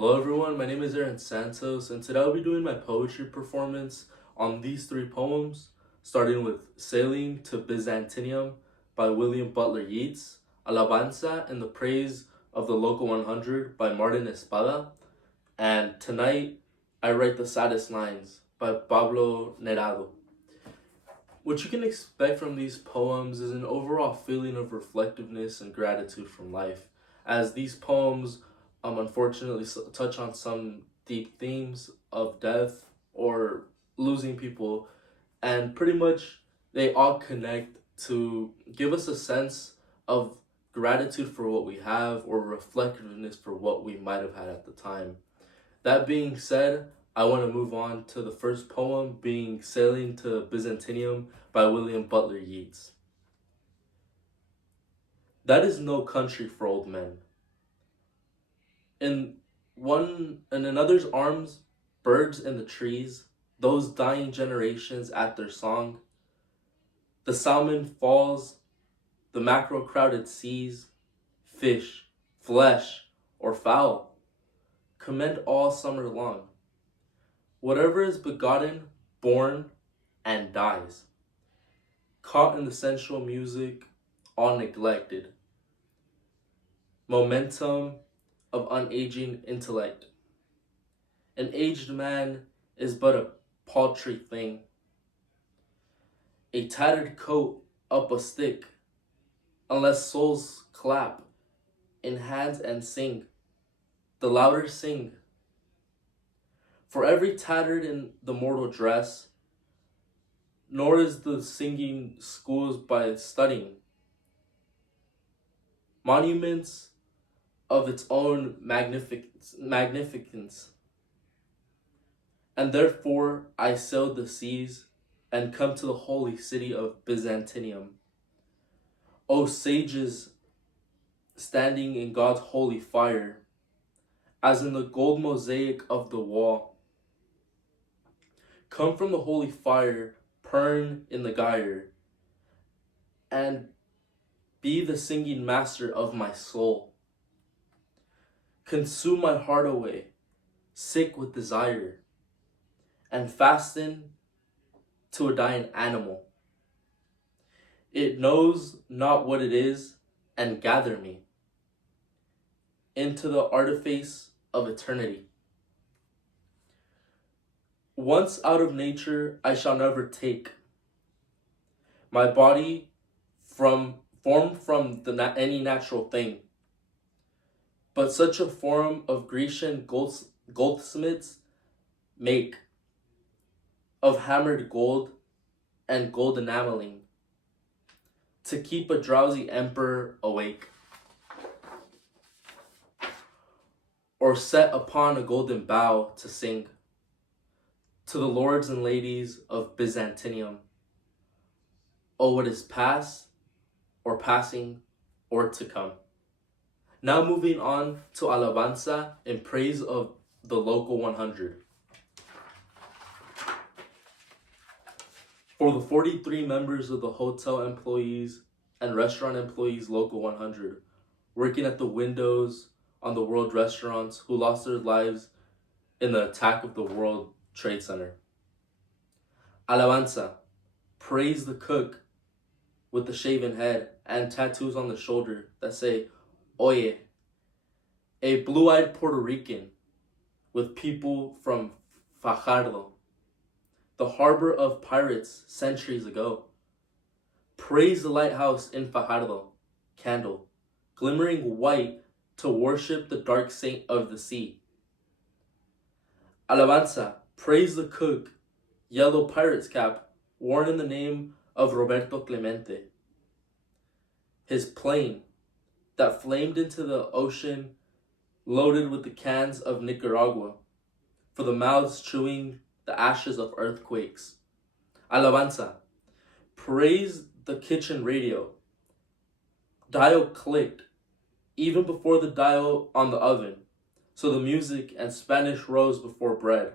Hello everyone, my name is Aaron Santos, and today I'll be doing my poetry performance on these three poems, starting with Sailing to Byzantium by William Butler Yeats, Alabanza in the Praise of the Local 100 by Martin Espada, and Tonight I Write the Saddest Lines by Pablo Nerado. What you can expect from these poems is an overall feeling of reflectiveness and gratitude from life, as these poems unfortunately touch on some deep themes of death or losing people, and pretty much they all connect to give us a sense of gratitude for what we have or reflectiveness for what we might have had at the time. That being said, I want to move on to the first poem, being Sailing to Byzantium by William Butler Yeats. That is no country for old men. In another's arms, birds in the trees, those dying generations at their song. The salmon falls, the mackerel crowded seas, fish, flesh, or fowl, commend all summer long. Whatever is begotten, born, and dies, caught in the sensual music, all neglected. Momentum of unaging intellect. An aged man is but a paltry thing. A tattered coat up a stick, unless souls clap in hands and sing, the louder sing. For every tattered in the mortal dress, nor is the singing schools by studying. Monuments of its own magnificence. And therefore I sailed the seas and come to the holy city of Byzantium. O sages standing in God's holy fire, as in the gold mosaic of the wall. Come from the holy fire, burn in the gyre, and be the singing master of my soul. Consume my heart away, sick with desire, and fasten to a dying animal. It knows not what it is, and gather me into the artifice of eternity. Once out of nature I shall never take my body formed from any natural thing, but such a form of Grecian goldsmiths make, of hammered gold and gold enameling, to keep a drowsy emperor awake, or set upon a golden bough to sing to the lords and ladies of Byzantium. Oh, what is past, or passing, or to come. Now moving on to Alabanza in praise of the Local 100. For the 43 members of the hotel employees and restaurant employees Local 100, working at the windows on the World Restaurants who lost their lives in the attack of the World Trade Center. Alabanza, praise the cook with the shaven head and tattoos on the shoulder that say, Oye, a blue-eyed Puerto Rican with people from Fajardo, the harbor of pirates centuries ago. Praise the lighthouse in Fajardo, candle, glimmering white to worship the dark saint of the sea. Alabanza, praise the cook, yellow pirate's cap, worn in the name of Roberto Clemente. His plane that flamed into the ocean, loaded with the cans of Nicaragua, for the mouths chewing the ashes of earthquakes. Alabanza, praise the kitchen radio. Dial clicked, even before the dial on the oven, so the music and Spanish rose before bread.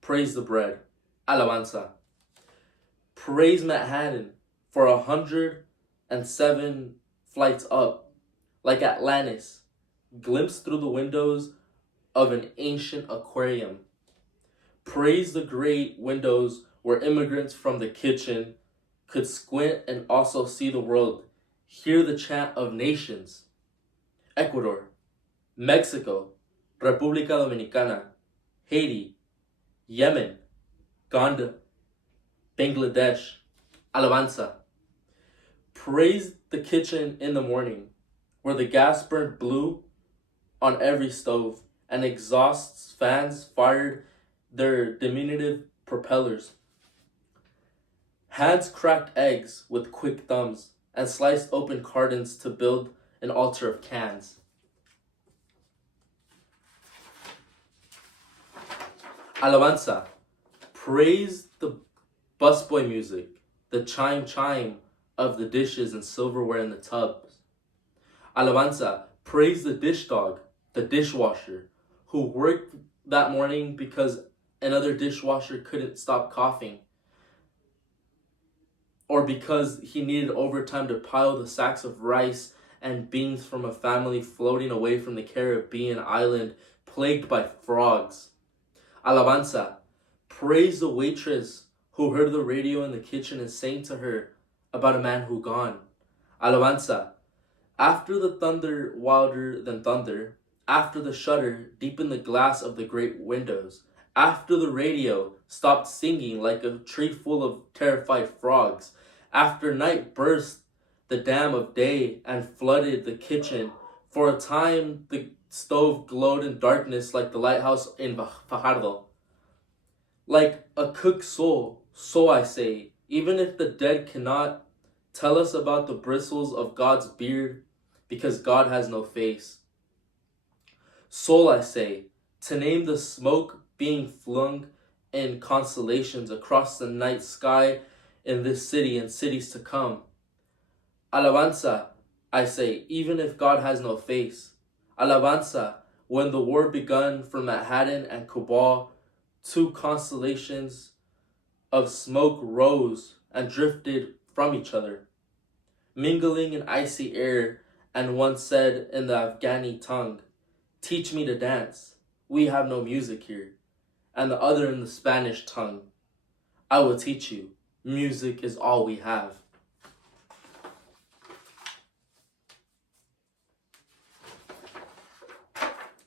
Praise the bread. Alabanza. Praise Manhattan for 107 flights up, like Atlantis, glimpsed through the windows of an ancient aquarium. Praise the great windows where immigrants from the kitchen could squint and also see the world, hear the chant of nations. Ecuador, Mexico, República Dominicana, Haiti, Yemen, Ghana, Bangladesh, Alabanza. Praise the kitchen in the morning, where the gas burned blue on every stove and exhaust fans fired their diminutive propellers. Hands cracked eggs with quick thumbs and sliced open cartons to build an altar of cans. Alabanza. Praise the busboy music, the chime of the dishes and silverware in the tubs. Alabanza. Praise the dish dog, the dishwasher, who worked that morning because another dishwasher couldn't stop coughing, or because he needed overtime to pile the sacks of rice and beans from a family floating away from the Caribbean island plagued by frogs. Alabanza. Praise the waitress who heard the radio in the kitchen and sang to her about a man who gone. Alabanza. After the thunder wilder than thunder, after the shudder deep in the glass of the great windows, after the radio stopped singing like a tree full of terrified frogs, after night burst the dam of day and flooded the kitchen, for a time the stove glowed in darkness like the lighthouse in Fajardo. Like a cooked soul, so I say, even if the dead cannot tell us about the bristles of God's beard, because God has no face. Soul, I say, to name the smoke being flung in constellations across the night sky in this city and cities to come. Alabanza, I say, even if God has no face. Alabanza, when the war begun from Manhattan and Cabal, two constellations of smoke rose and drifted from each other, mingling in icy air, and one said in the Afghani tongue, "Teach me to dance, we have no music here," and the other in the Spanish tongue, "I will teach you, music is all we have."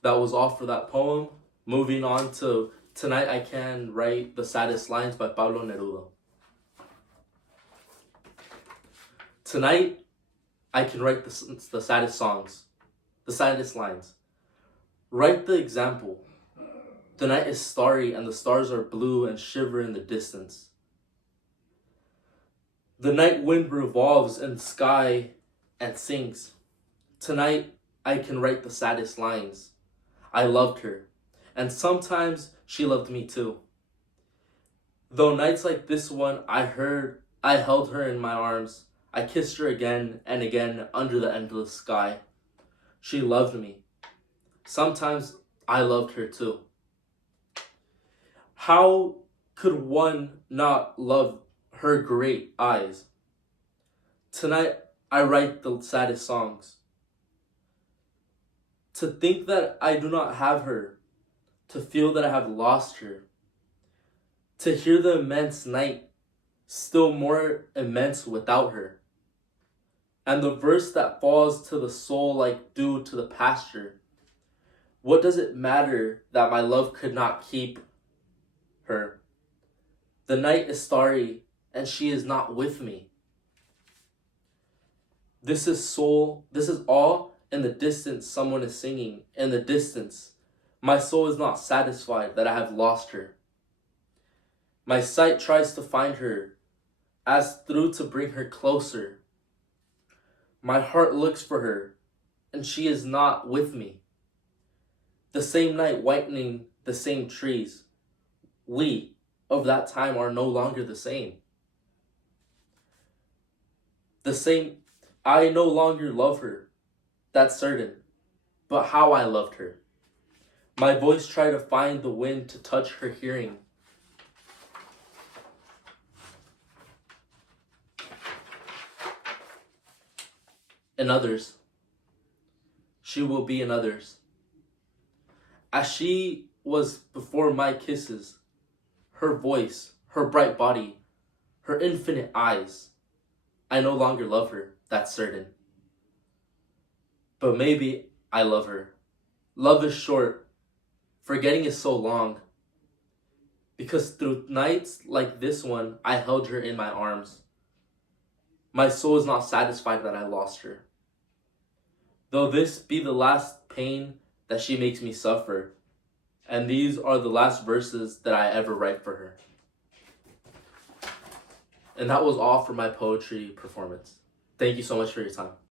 That was all for that poem. Moving on to Tonight I Can Write the Saddest Lines by Pablo Neruda. Tonight I can write the saddest songs, the saddest lines. Write the example. The night is starry and the stars are blue and shiver in the distance. The night wind revolves in the sky and sings. Tonight I can write the saddest lines. I loved her, and sometimes she loved me too. Though nights like this one I held her in my arms. I kissed her again and again under the endless sky. She loved me. Sometimes I loved her too. How could one not love her great eyes? Tonight I write the saddest songs. To think that I do not have her, to feel that I have lost her, to hear the immense night still more immense without her, and the verse that falls to the soul like dew to the pasture. What does it matter that my love could not keep her? The night is starry and she is not with me. This is all in the distance someone is singing. In the distance, my soul is not satisfied that I have lost her. My sight tries to find her, as through to bring her closer. My heart looks for her, and she is not with me. The same night whitening the same trees. We of that time are no longer the same. I no longer love her, that's certain, but how I loved her. My voice tried to find the wind to touch her hearing. In others, she will be in others. As she was before my kisses, her voice, her bright body, her infinite eyes, I no longer love her, that's certain. But maybe I love her. Love is short, forgetting is so long. Because through nights like this one, I held her in my arms. My soul is not satisfied that I lost her. Though this be the last pain that she makes me suffer, and these are the last verses that I ever write for her. And that was all for my poetry performance. Thank you so much for your time.